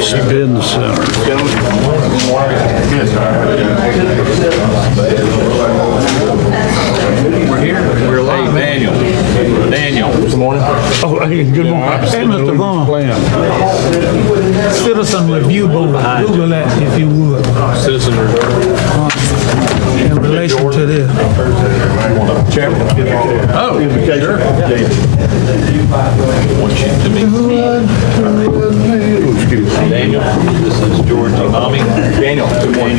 Business Center. We're here. We're late. Daniel. Good morning. Oh, hey, good morning. Hey, Mr. Vaughn. Citizen Review Board, Google that if you would. Citizen Review. In relation to this. Chairman. Oh, sure. Want you to meet Daniel. This is George Imami. Daniel. Good morning.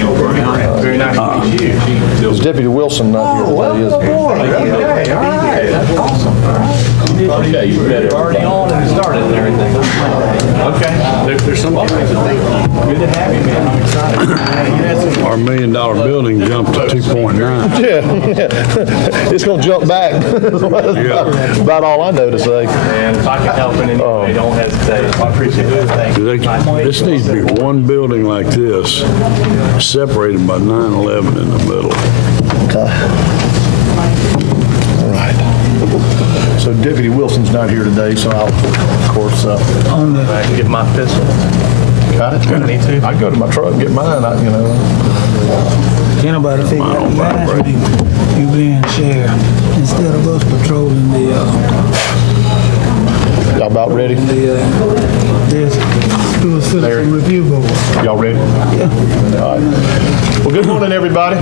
Very nice to meet you. Is Deputy Wilson not here today, is he? Okay, all right. That's awesome. Okay, you better already on and started and everything. Okay. There's some good to have you, man. I'm excited. Our $1 million building jumped to 2.9. Yeah, it's going to jump back. About all I know to say. And if I can help in any way, don't hesitate. I appreciate it. Thank you. This needs to be one building like this, separated by 9/11 in the middle. All right. So Deputy Wilson's not here today, so I'll, of course, I can get my pistol. got it. I need to. I go to my truck and get mine, Can't nobody figure out why you being sheriff instead of us patrolling Y'all about ready? this citizen review board. Y'all ready? Yeah. All right. Well, good morning, everybody.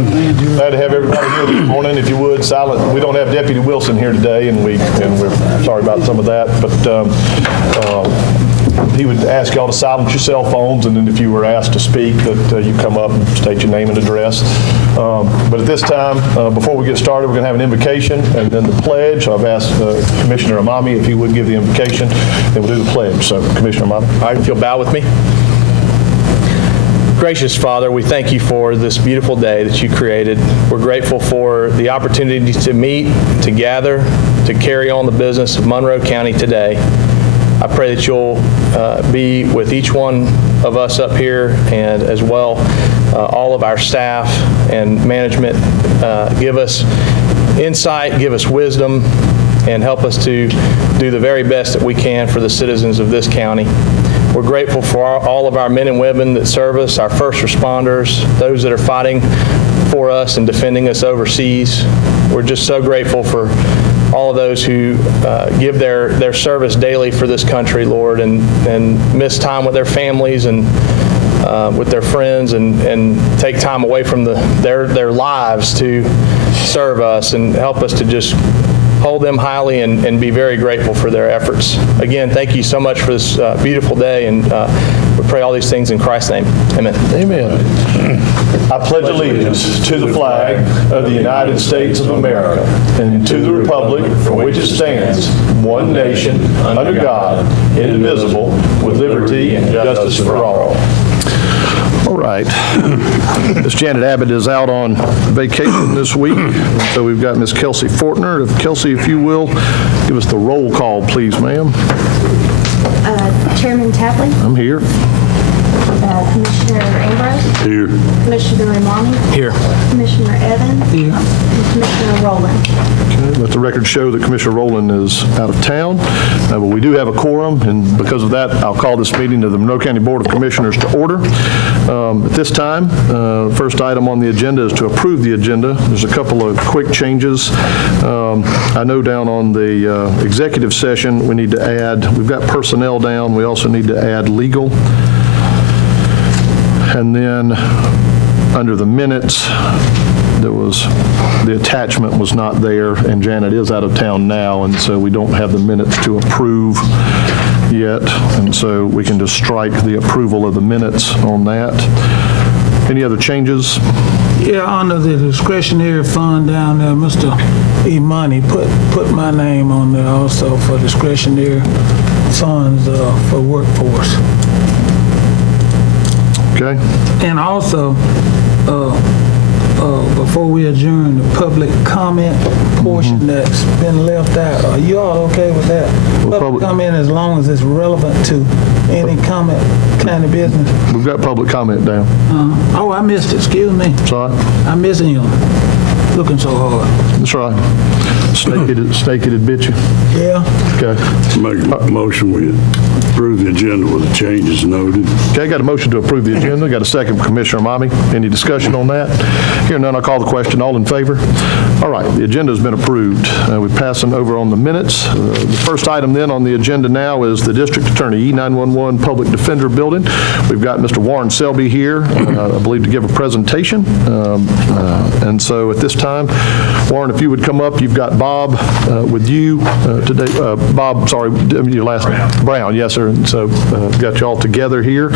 Glad to have everybody here this morning. If you would, silent. We don't have Deputy Wilson here today, and we're sorry about some of that. But he would ask y'all to silence your cell phones, and then if you were asked to speak, that you come up and state your name and address. But at this time, before we get started, we're going to have an invocation and then the pledge. I've asked Commissioner Imami if he would give the invocation, then we'll do the pledge. So, Commissioner Imami. All right, if you'll bow with me. Gracious Father, we thank you for this beautiful day that you created. We're grateful for the opportunity to meet, to gather, to carry on the business of Monroe County today. I pray that you'll be with each one of us up here, and as well all of our staff and management. Give us insight, give us wisdom, and help us to do the very best that we can for the citizens of this county. We're grateful for all of our men and women that serve us, our first responders, those that are fighting for us and defending us overseas. We're just so grateful for all of those who give their service daily for this country, Lord, and miss time with their families and with their friends and take time away from their lives to serve us and help us to just hold them highly and be very grateful for their efforts. Again, thank you so much for this beautiful day, and we pray all these things in Christ's name. Amen. Amen. I pledge allegiance to the flag of the United States of America and to the republic for which it stands, one nation, under God, indivisible, with liberty and justice for all. All right. Miss Janet Abbott is out on vacation this week, so we've got Miss Kelsey Fortner. Kelsey, if you will, give us the roll call, please, ma'am. Chairman Tapley, I'm here. Commissioner Ambrose, Here. Commissioner Imami, Here. Commissioner Evans, Here. and Commissioner Rowland. Let the record show that Commissioner Rowland is out of town, but we do have a quorum, and because of that, I'll call this meeting of the Monroe County Board of Commissioners to order. At this time, first item on the agenda is to approve the agenda. There's a couple of quick changes. I know down on the executive session, we need to add, we've got personnel down, we also need to add legal. And then under the minutes, the attachment was not there, and Janet is out of town now, and so we don't have the minutes to approve yet, and so we can just strike the approval of the minutes on that. Any other changes? Yeah, under the discretionary fund down there, Mr. Imani put my name on there also for discretionary funds for workforce. Okay. And also, before we adjourn, the public comment portion that's been left out, are you all okay with that? Public comment as long as it's relevant to any comment kind of business. We've got public comment down. Oh, I missed it, excuse me. Sorry. I missed him. looking so hard. That's right. Snake it'd bit you. Yeah. Okay. Make a motion, we approve the agenda with the changes noted. Okay, got a motion to approve the agenda. Got a second from Commissioner Mommy. Any discussion on that? Hearing none, I'll call the question. All in favor? All right, the agenda has been approved. We're passing over on the minutes. The first item then on the agenda now is the District Attorney E911 Public Defender Building. We've got Mr. Warren Selby here, I believe, to give a presentation. And so at this time, Warren, if you would come up, you've got Bob with you today. Bob, sorry, your last name. Brown, yes, sir. And so got you all together here.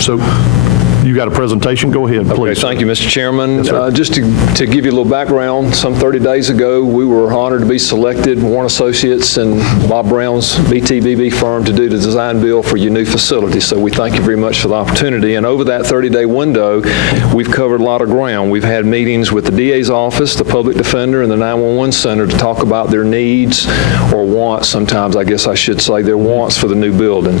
So you got a presentation. Go ahead, please. Okay, thank you, Mr. Chairman. Yes, just to give you a little background, some 30 days ago, we were honored to be selected, Warren Associates and Bob Brown's BTBB firm, to do the design build for your new facility. So we thank you very much for the opportunity. And over that 30-day window, we've covered a lot of ground. We've had meetings with the DA's office, the public defender, and the 911 center to talk about their needs or wants, sometimes I guess I should say, their wants for the new building.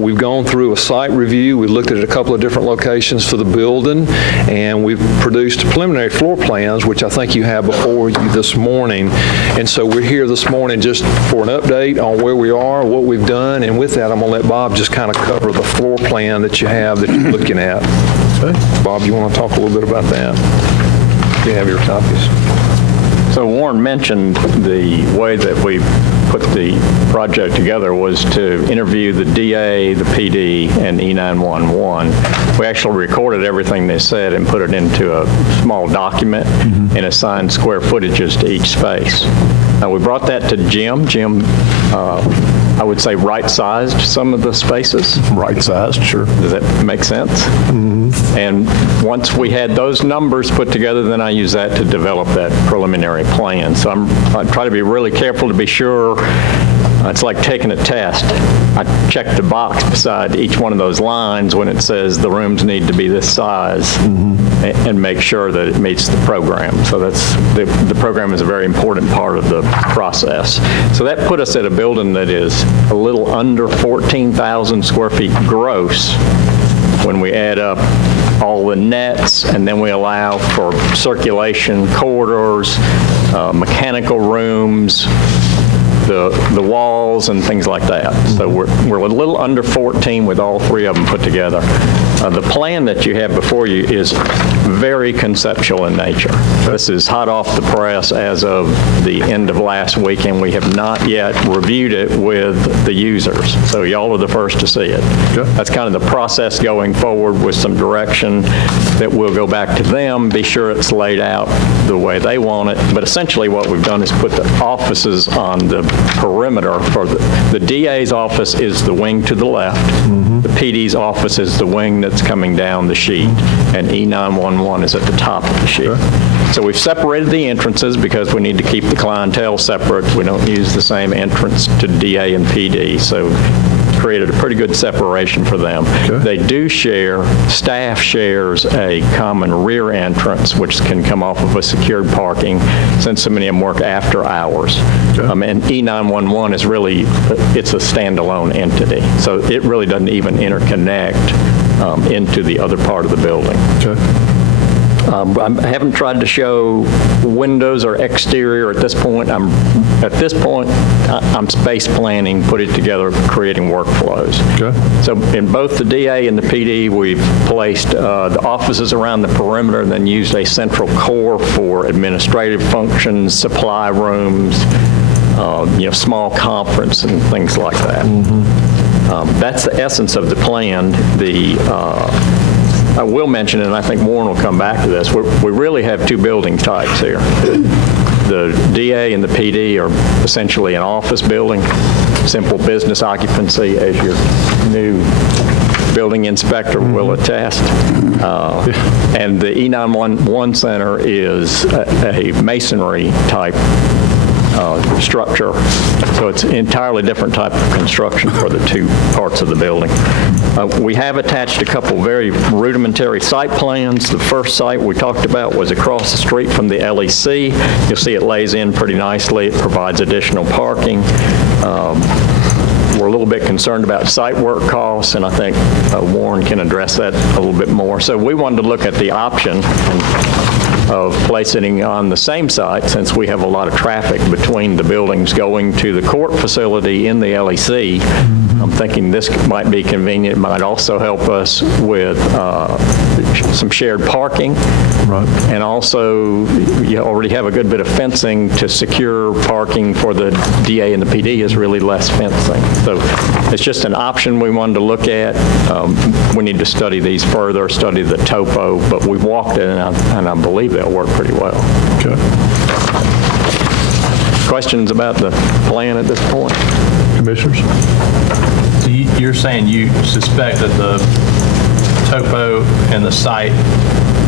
We've gone through a site review. We looked at a couple of different locations for the building, and we've produced preliminary floor plans, which I think you have before you this morning. And so we're here this morning just for an update on where we are, what we've done, and with that, I'm going to let Bob just kind of cover the floor plan that you have that you're looking at. Okay. Bob, you want to talk a little bit about that? You have your copies. So Warren mentioned the way that we put the project together was to interview the DA, the PD, and E911. We actually recorded everything they said and put it into a small document and assigned square footages to each space. We brought that to Jim. Jim, I would say, right-sized some of the spaces. Right-sized, sure. Does that make sense? And once we had those numbers put together, then I use that to develop that preliminary plan. So I try to be really careful to be sure. It's like taking a test. I check the box beside each one of those lines when it says the rooms need to be this size and make sure that it meets the program. So that's the program is a very important part of the process. So that put us at a building that is a little under 14,000 square feet gross when we add up all the nets, and then we allow for circulation corridors, mechanical rooms, the walls and things like that. So we're a little under 14 with all three of them put together. The plan that you have before you is very conceptual in nature. This is hot off the press as of the end of last week, and we have not yet reviewed it with the users. So y'all are the first to see it. Okay. That's kind of the process going forward with some direction that we'll go back to them, be sure it's laid out the way they want it. But essentially what we've done is put the offices on the perimeter. For the DA's office is the wing to the left. The PD's office is the wing that's coming down the sheet, and E911 is at the top of the sheet. Sure. So we've separated the entrances because we need to keep the clientele separate. We don't use the same entrance to DA and PD, so created a pretty good separation for them. Okay. They do share, staff shares a common rear entrance, which can come off of a secured parking, since so many of them work after hours. Okay. And E911 is really, it's a standalone entity, so it really doesn't even interconnect into the other part of the building. Okay. I haven't tried to show windows or exterior at this point. I'm space planning, put it together, creating workflows. Okay. So in both the DA and the PD, we've placed the offices around the perimeter and then used a central core for administrative functions, supply rooms, small conference and things like that. That's the essence of the plan. I will mention, and I think Warren will come back to this, we really have two building types here. The DA and the PD are essentially an office building, simple business occupancy, as your new building inspector will attest. And the E911 Center is a masonry type structure. So it's an entirely different type of construction for the two parts of the building. We have attached a couple very rudimentary site plans. The first site we talked about was across the street from the LEC. You'll see it lays in pretty nicely. It provides additional parking. We're a little bit concerned about site work costs, and I think Warren can address that a little bit more. So we wanted to look at the option, and of placing on the same site, since we have a lot of traffic between the buildings going to the court facility in the LEC. I'm thinking this might be convenient. It might also help us with some shared parking. Right. And also, you already have a good bit of fencing to secure parking for the DA and the PD is really less fencing. So it's just an option we wanted to look at. We need to study these further, study the topo, but we've walked it, and I believe they'll work pretty well. Okay. Questions about the plan at this point? Commissioners? So you're saying you suspect that the topo and the site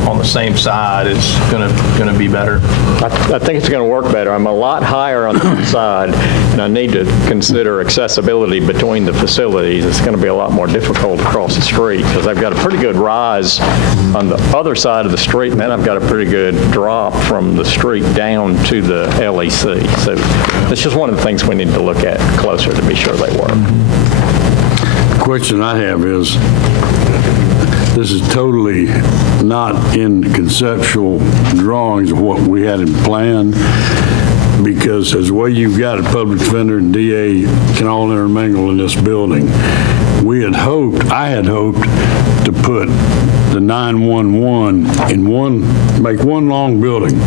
on the same side is going to be better? I think it's going to work better. I'm a lot higher on the side, and I need to consider accessibility between the facilities. It's going to be a lot more difficult across the street because I've got a pretty good rise on the other side of the street, and then I've got a pretty good drop from the street down to the LEC. So it's just one of the things we need to look at closer to be sure they work. The question I have is, this is totally not in conceptual drawings of what we had in plan, because as the way you've got a public defender and DA can all intermingle in this building, I had hoped to put the 911 in make one long building,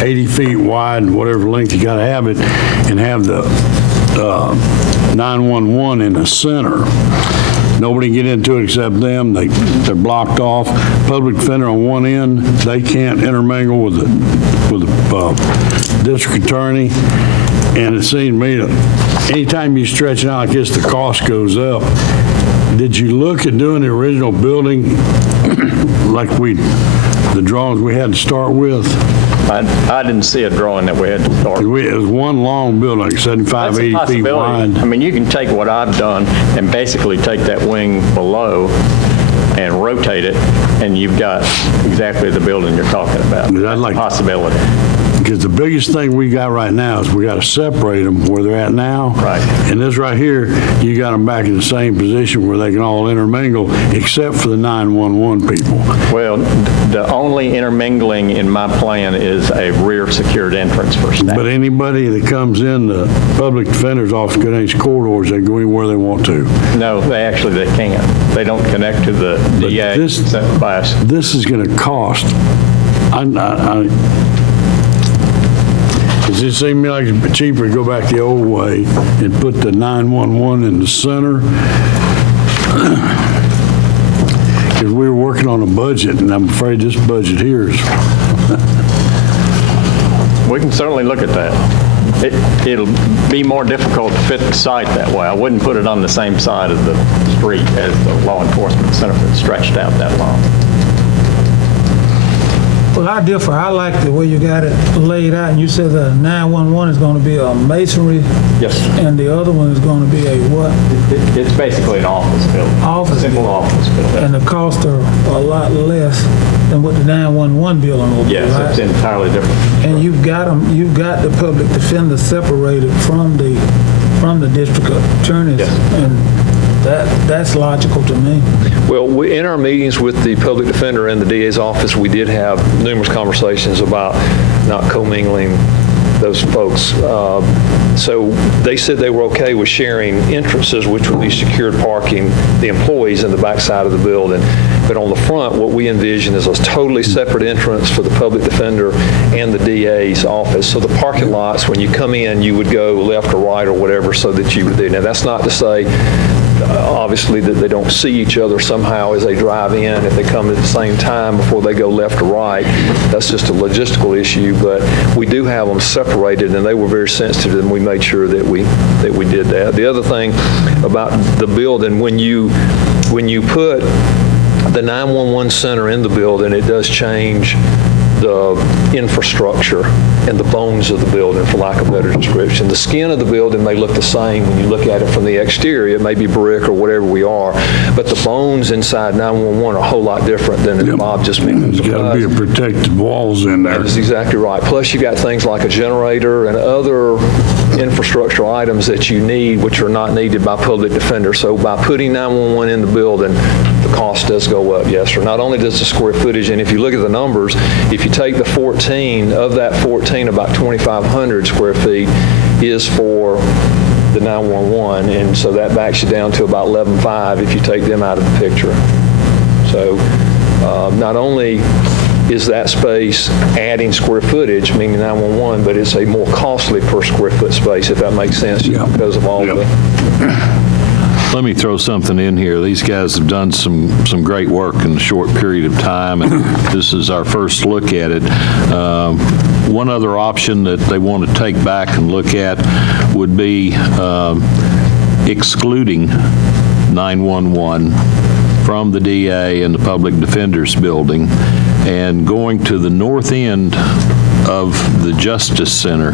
80 feet wide, whatever length you got to have it, and have the 911 in the center. Nobody can get into it except them. They're blocked off. Public defender on one end, they can't intermingle with the district attorney. And it seemed to me that anytime you stretch it out like this, the cost goes up. Did you look at doing the original building like the drawings we had to start with? I didn't see a drawing that we had to start. It was one long building, like 75, 80 feet wide. I mean, you can take what I've done and basically take that wing below and rotate it, and you've got exactly the building you're talking about. That's a possibility. Because the biggest thing we got right now is we got to separate them where they're at now. Right. And this right here, you got them back in the same position where they can all intermingle, except for the 911 people. Well, the only intermingling in my plan is a rear secured entrance for staff. But anybody that comes in the public defender's office, go down these corridors, they can go anywhere they want to. No, they can't. They don't connect to the DA. This is going to cost. Does it seem to me like it's cheaper to go back the old way and put the 911 in the center? Because we were working on a budget, and I'm afraid this budget here is... We can certainly look at that. It'll be more difficult to fit the site that way. I wouldn't put it on the same side of the street as the law enforcement center if it stretched out that long. Well, I differ. I like the way you got it laid out, and you said the 911 is going to be a masonry. Yes. And the other one is going to be a what? It's basically an office building. Simple office building. And the costs are a lot less than what the 911 building will be, yes, right? It's entirely different. And you've got the public defender separated from the district attorneys. Yes. And that's logical to me. Well, in our meetings with the public defender and the DA's office, we did have numerous conversations about not commingling those folks. So they said they were okay with sharing entrances, which would be secured parking, the employees in the backside of the building. But on the front, what we envision is a totally separate entrance for the public defender and the DA's office. So the parking lots, when you come in, you would go left or right or whatever so that you would do. Now, that's not to say obviously that they don't see each other somehow as they drive in if they come at the same time before they go left or right. That's just a logistical issue, but we do have them separated, and they were very sensitive, and we made sure that we did that. The other thing about the building, when you put the 911 center in the building, it does change the infrastructure and the bones of the building, for lack of a better description. The skin of the building may look the same when you look at it from the exterior. It may be brick or whatever we are, but the bones inside 911 are a whole lot different than as Bob just mentioned. There's got to be a protected walls in there. That is exactly right. Plus, you got things like a generator and other infrastructural items that you need, which are not needed by public defender. So by putting 911 in the building, the cost does go up, yes, sir. Not only does the square footage, and if you look at the numbers, if you take the 14, of that 14, about 2,500 square feet is for the 911, and so that backs you down to about 11.5 if you take them out of the picture. So not only is that space adding square footage, meaning 911, but it's a more costly per square foot space, if that makes sense, just because of all the... Let me throw something in here. These guys have done some great work in a short period of time, and this is our first look at it. One other option that they want to take back and look at would be excluding 911 from the DA and the Public Defender's building and going to the north end of the Justice Center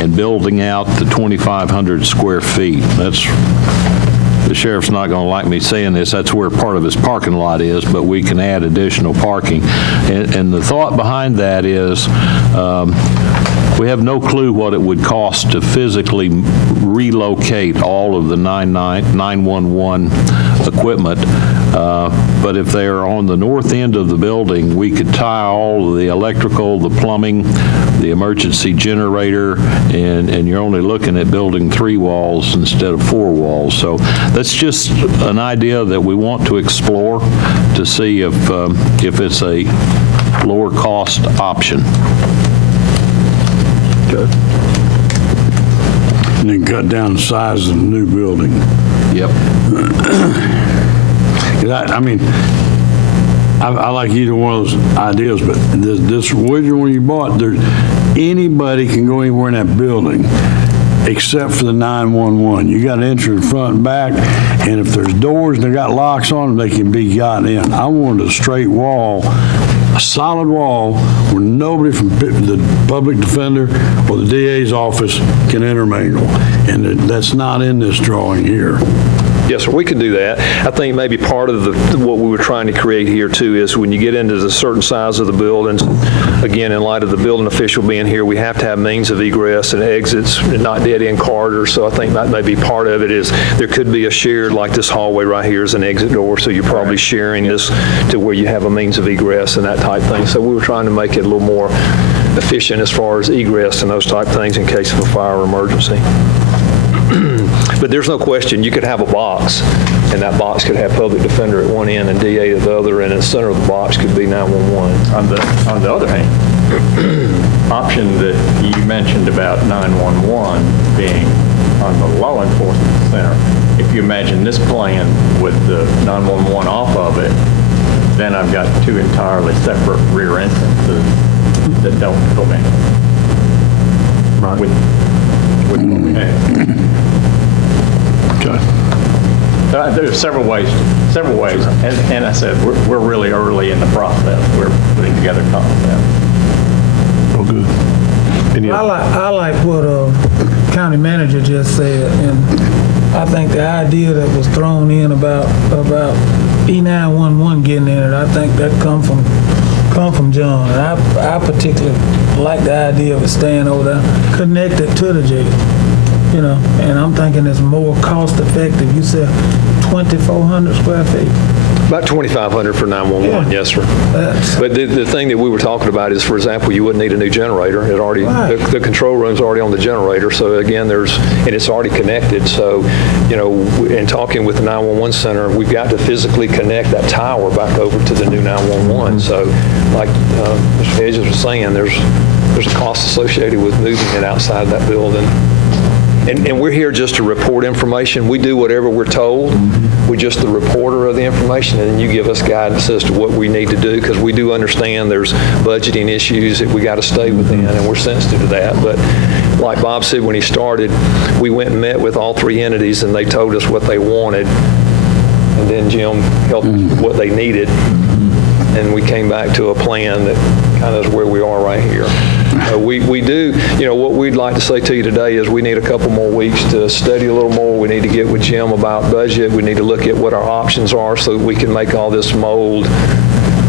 and building out the 2,500 square feet. That's, the sheriff's not going to like me saying this, that's where part of his parking lot is, but we can add additional parking. And the thought behind that is we have no clue what it would cost to physically relocate all of the 911 equipment. But if they are on the north end of the building, we could tie all of the electrical, the plumbing, the emergency generator, and you're only looking at building 3 walls instead of 4 walls. So that's just an idea that we want to explore to see if it's a lower cost option. Okay. And then cut down the size of the new building. Yep. I mean, I like either one of those ideas, but this original one you bought, anybody can go anywhere in that building except for the 911. You got to enter in front and back, and if there's doors and they got locks on them, they can be got in. I wanted a straight wall, a solid wall where nobody from the public defender or the DA's office can intermingle, and that's not in this drawing here. Yes, sir, we could do that. I think maybe part of what we were trying to create here too is when you get into the certain size of the buildings, again, in light of the building official being here, we have to have means of egress and exits, not dead-end corridors. So I think that may be part of it is there could be a shared, like this hallway right here is an exit door, so you're probably sharing this to where you have a means of egress and that type thing. So we were trying to make it a little more efficient as far as egress and those type things in case of a fire or emergency. But there's no question, you could have a box, and that box could have public defender at one end and DA at the other, and in the center of the box could be 911. On the other hand, option that you mentioned about 911 being on the law enforcement center, if you imagine this plan with the 911 off of it, then I've got 2 entirely separate rear entrances that don't come in. Right. With what we have. Okay. There's several ways, and I said, we're really early in the process. We're putting together concepts. Oh, good. I like what county manager just said, and I think the idea that was thrown in about E911 getting in it, I think that come from John. And I particularly like the idea of it staying over there, connected to the jail. You know, and I'm thinking it's more cost effective. You said 2,400 square feet. About 2,500 for 911, yes, sir. But the thing that we were talking about is, for example, you wouldn't need a new generator. It already, the control room's already on the generator. So again, and it's already connected. So, you know, in talking with the 911 center, we've got to physically connect that tower back over to the new 911. So, like Mr. Hedges was saying, there's a cost associated with moving it outside that building. And we're here just to report information. We do whatever we're told. We're just the reporter of the information, and then you give us guidance as to what we need to do, because we do understand there's budgeting issues that we got to stay within, and we're sensitive to that. But like Bob said when he started, we went and met with all 3 entities, and they told us what they wanted, and then Jim helped us with what they needed, and we came back to a plan that kind of is where we are right here. We do, you know, what we'd like to say to you today is we need a couple more weeks to study a little more. We need to get with Jim about budget. We need to look at what our options are so that we can make all this mold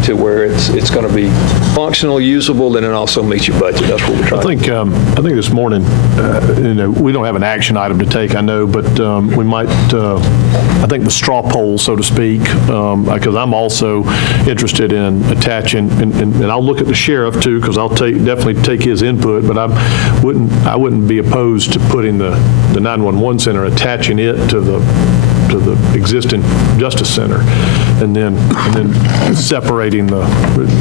to where it's going to be functional, usable, and it also meets your budget. That's what we're trying to do. I think this morning, we don't have an action item to take, I know, but we might, I think the straw poll, so to speak, because I'm also interested in attaching, and I'll look at the sheriff too, because I'll definitely take his input, but I wouldn't be opposed to putting the 911 center, attaching it to the existing Justice Center, and then separating the,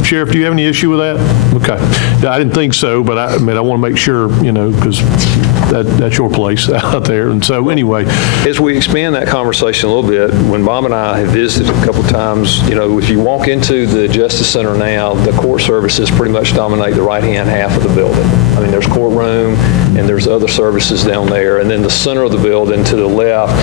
Sheriff, do you have any issue with that? Okay. Yeah, I didn't think so, but I want to make sure, because that's your place out there. And so anyway. As we expand that conversation a little bit, when Bob and I have visited a couple of times, if you walk into the Justice Center now, the court services pretty much dominate the right-hand half of the building. I mean, there's courtroom and there's other services down there. And then the center of the building to the left,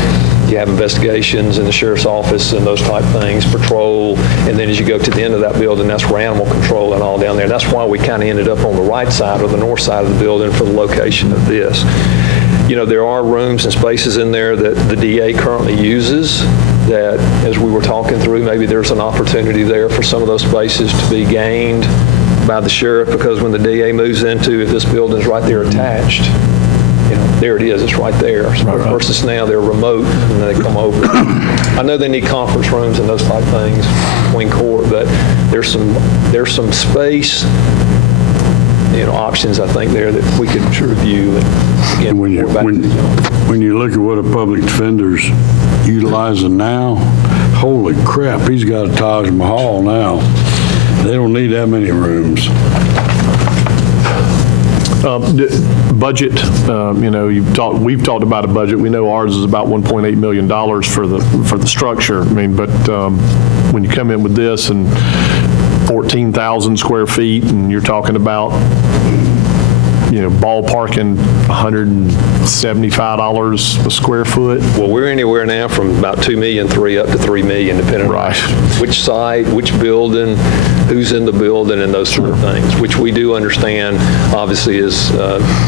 you have investigations in the sheriff's office and those type things, patrol, and then as you go to the end of that building, that's where animal control and all down there. That's why we kind of ended up on the right side or the north side of the building for the location of this. There are rooms and spaces in there that the DA currently uses that, as we were talking through, maybe there's an opportunity there for some of those spaces to be gained by the sheriff, because when the DA moves into, if this building's right there attached, there it is, it's right there. Versus now they're remote and they come over. I know they need conference rooms and those type things between court, but there's some space, options I think there that we could review. And again, when you look at what a public defender's utilizing now, holy crap, he's got a Taj Mahal now. They don't need that many rooms. Budget, we've talked about a budget. We know ours is about $1.8 million for the structure. But when you come in with this and 14,000 square feet, and you're talking about, ballparking $175 a square foot. Well, we're anywhere now from about $2.3 million up to $3 million, depending on which site, which building, who's in the building, and those sort of things, which we do understand obviously is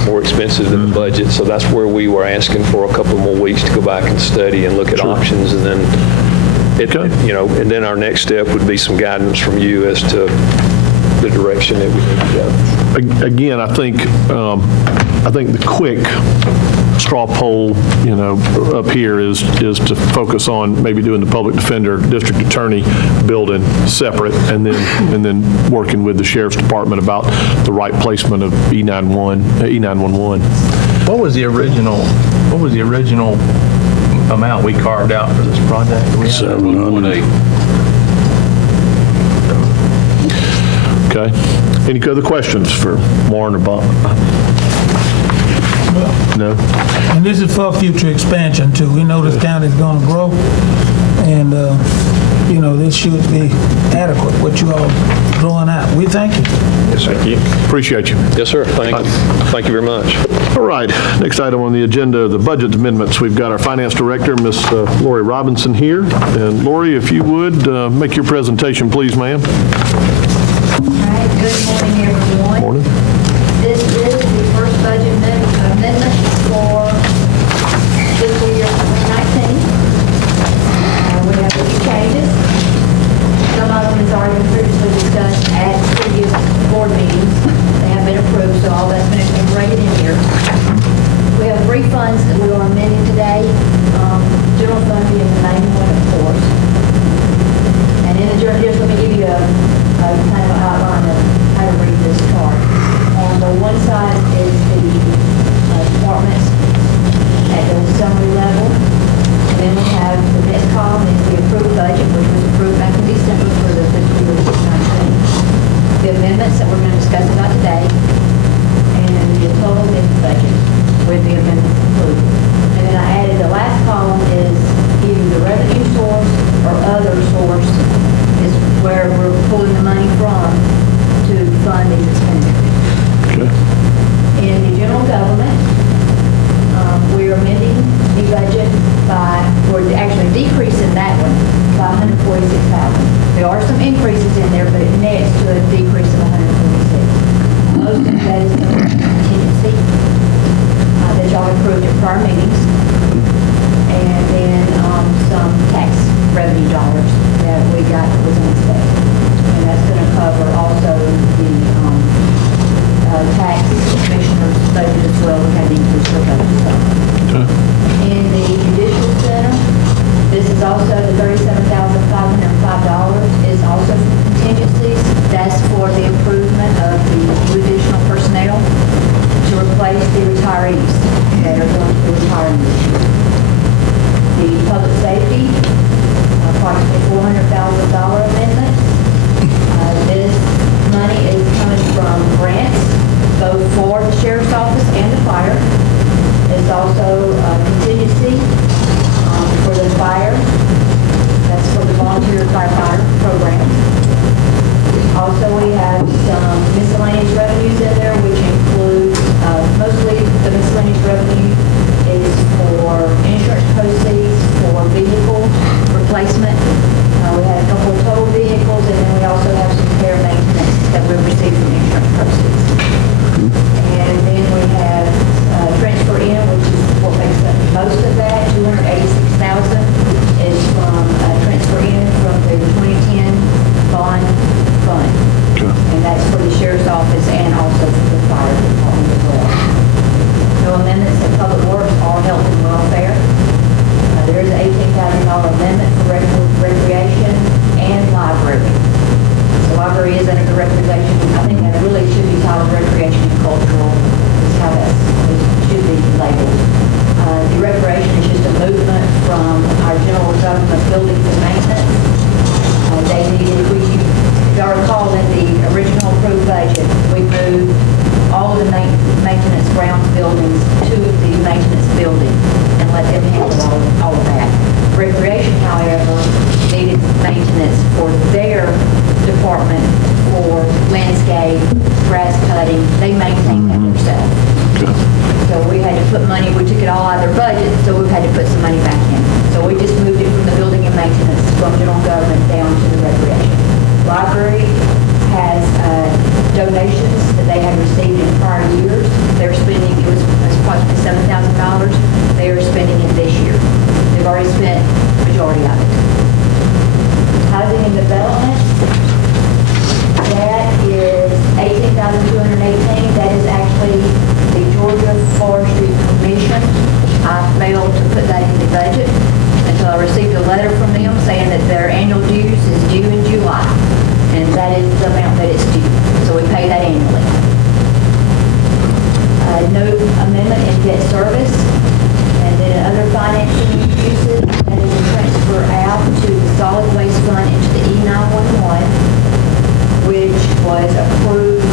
more expensive than the budget. So that's where we were asking for a couple more weeks to go back and study and look at options, and then and then our next step would be some guidance from you as to the direction that we need to go. Again, I think the quick straw poll, up here is to focus on maybe doing the public defender, district attorney building separate, and then working with the sheriff's department about the right placement of E911. What was the original amount we carved out for this project? 700. Okay. Any other questions for Warren or Bob? No? And this is for future expansion too. We know this county's gonna grow, and this should be adequate, what you all throwing out. We thank you. Yes, sir. Thank you. Appreciate you. Yes, sir. Thank you very much. All right, next item on the agenda, the budget amendments. We've got our finance director, Ms. Lori Robinson here. And Lori, if you would, make your presentation, please, ma'am. All right, good morning, everyone. Morning. This is the first budget amendment for fiscal year 2019. We have a few changes. Some of them has already been previously discussed at previous board meetings. They have been approved, so all that's been integrated in here. We have 3 funds that we are amending today. General fund being the main one, of course. And in the general, just let me give you a kind of an outline of how to read also the $37,505 is also for contingencies. That's for the improvement of the additional personnel to replace the retirees that are going to be retiring this year. The public safety, approximately $400,000 amendment. This money is coming from grants, both for the sheriff's office and the fire. There's also a contingency for the fire. That's for the volunteer firefighter program. Also, we have some miscellaneous revenues in there, which include, mostly the miscellaneous revenue is for insurance proceeds, for vehicle replacement. We had a couple of total vehicles, and then we also have some repair maintenance that we received from insurance proceeds. And then we have transfer in, which is what makes up most of that, $286,000 is from transfer in from the 2010 bond fund. And that's for the sheriff's office and also for the fire department as well. No amendments in public works or health and welfare. There is an $18,000 amendment for recreation and library. The library is under the recreation. I think that really should be titled recreation and cultural. Is how that should be labeled. The recreation is just a movement from our general government buildings and maintenance. They needed, if y'all recall, in the original approved budget, we moved all of the maintenance grounds buildings to the maintenance building and let them handle all of that. Recreation, however, needed maintenance for their department for landscape, grass cutting. They maintain that themselves. So we had to put money, we took it all out of their budget, so we've had to put some money back in. So we just moved it from the building and maintenance, from general government down to the recreation. Library has donations that they had received in prior years. They're spending, it was approximately $7,000. They are spending it this year. They've already spent the majority of it. Housing and development, that is $18,218. That is actually the Georgia Forestry Commission. I failed to put that in the budget until I received a letter from them saying that their annual dues is due in July. And that is the amount that it's due. So we pay that annually. No amendment in debt service. And then other financing uses, that is a transfer out to the solid waste fund into the E911, which was approved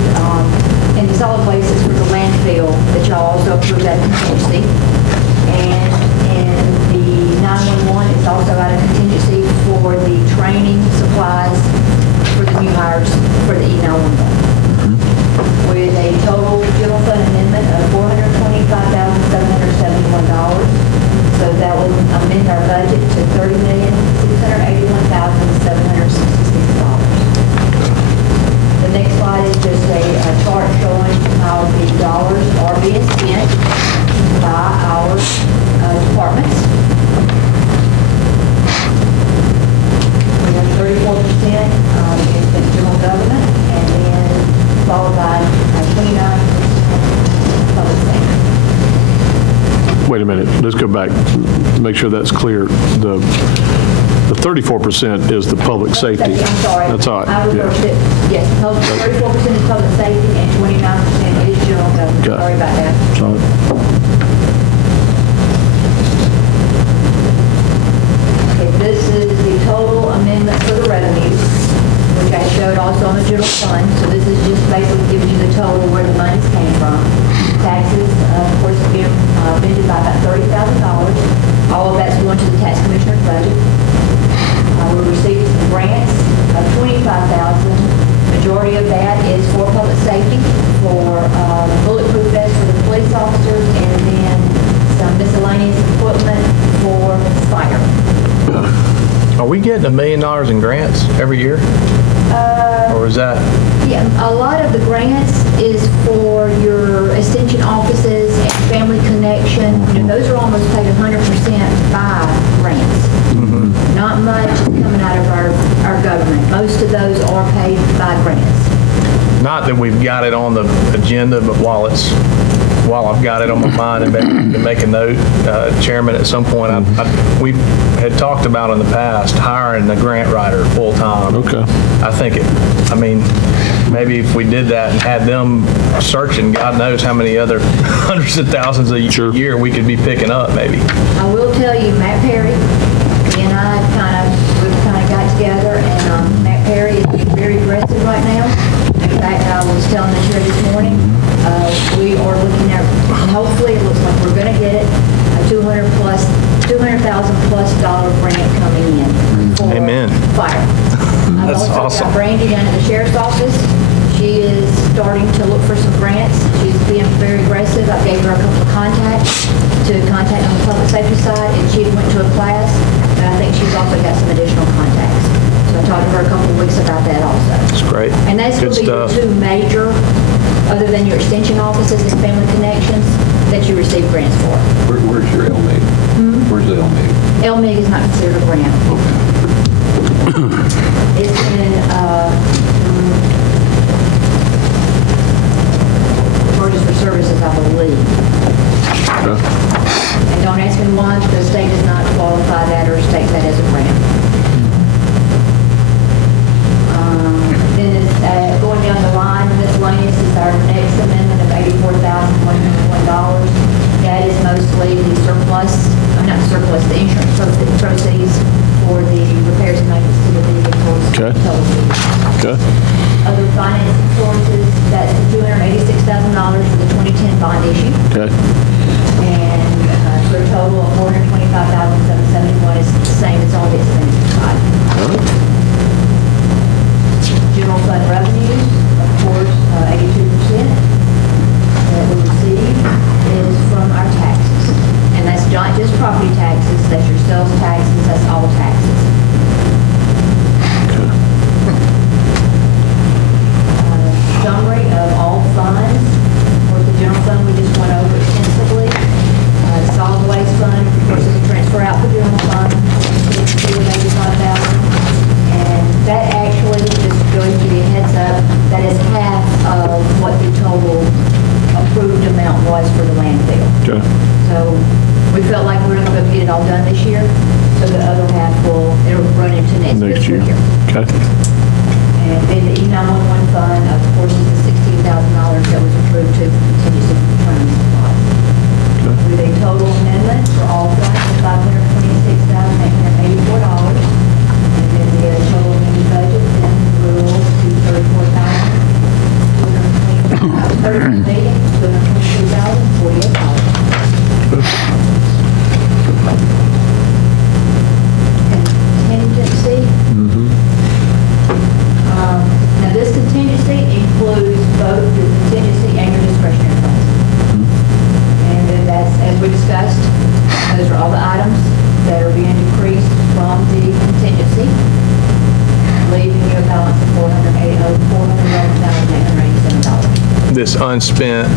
in the solid waste is for the landfill, that y'all also approved that contingency. And in the 911, it's also out of contingency for the training supplies for the new hires for the E911. With a total general fund amendment of $425,771. So that would amend our budget to $30,681,766. The next slide is just a chart showing how the dollars are being spent by our departments. We have 34% being spent general government, and then followed by 29% public safety. Wait a minute, let's go back, make sure that's clear. The 34% is the public safety. I'm sorry. That's all right. I reversed it. Yes, 34% is public safety and 29% is general government. Okay. Sorry about that. Sorry. Okay, this is the total amendment for the revenues, which I showed also on the general fund. So this is just basically giving you the total where the monies came from. Taxes, of course, being amended by about $30,000. All of that's going to the tax commissioner's budget. We received some grants of $25,000. Majority of that is for public safety, for bulletproof vests for the police officers, and then some miscellaneous equipment for fire. Are we getting $1 million in grants every year? Or is that? Yeah, a lot of the grants is for your extension offices and family connection. You know, those are almost paid 100% by grants. Not much is coming out of our government. Most of those are paid by grants. not that we've got it on the agenda, but while I've got it on my mind and maybe to make a note, Chairman, at some point, we had talked about in the past hiring a grant writer full-time. Okay. I think maybe if we did that and had them searching, God knows how many other hundreds of thousands a year we could be picking up, maybe. I will tell you, Matt Perry, he and I we've kind of got together, and Matt Perry is very aggressive right now. In fact, I was telling the chair this morning, we are looking at, and hopefully it looks like we're going to get it, a $200,000 plus grant coming in for Amen. fire. That's I've also awesome. got Brandy down at the sheriff's office. She is starting to look for some grants. She's being very aggressive. I gave her a couple of contacts to contact on the public safety side, and she went to a class, and I think she's also got some additional contacts. So I talked to her a couple of weeks about that also. That's great. And that's going Good to be your stuff. two major, other than your extension offices and family connections, that you receive grants for. Where's your LMIG? Where's the LMIG? LMIG is not considered a grant. It's in, charges for services, I believe. And don't ask me why, because the state does not qualify that or state that as a grant. Then it's, going down the line, miscellaneous is our next amendment of $84,101. That is mostly the surplus, not surplus, the insurance proceeds for the repairs and maintenance to the vehicles. Okay. Okay. Other financing sources, that's the $286,000 for the 2010 bond issue. Okay. And for a total of $425,771 is the same as all the expenses side. General fund revenues, of course, 82% that we receive is from our taxes. And that's not just property taxes, that's your sales taxes, that's all taxes. Summary of all funds. For the general fund, we just went over extensively. Solid waste fund, of course, is a transfer out the general fund, it's $285,000. And that actually, just going to give you a heads up, that is half of what the total approved amount was for the landfill. Okay. So we felt like we were going to get it all done this year, so the other half it'll run into next fiscal year. Okay. And then the E911 fund, of course, is the $16,000 that was approved to contingency for training supplies. With a total amendment for all funds of $526,884. And then the total amended budget then grew to $34,222,048. Contingency. Now, this contingency includes both the contingency and your discretionary funds. And then that's, as we discussed, those are all the items that are being decreased from the contingency, leaving you a balance of $411,887. This unspent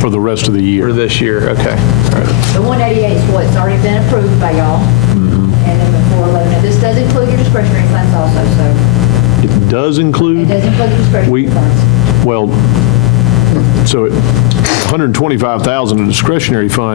For the rest of the for year. this year, okay. All right. The 188 is what's already been approved by y'all. And then the 411. Now, this does include your discretionary funds also, so It does it include, does include your discretionary funds. well, so 125,000 in discretionary fund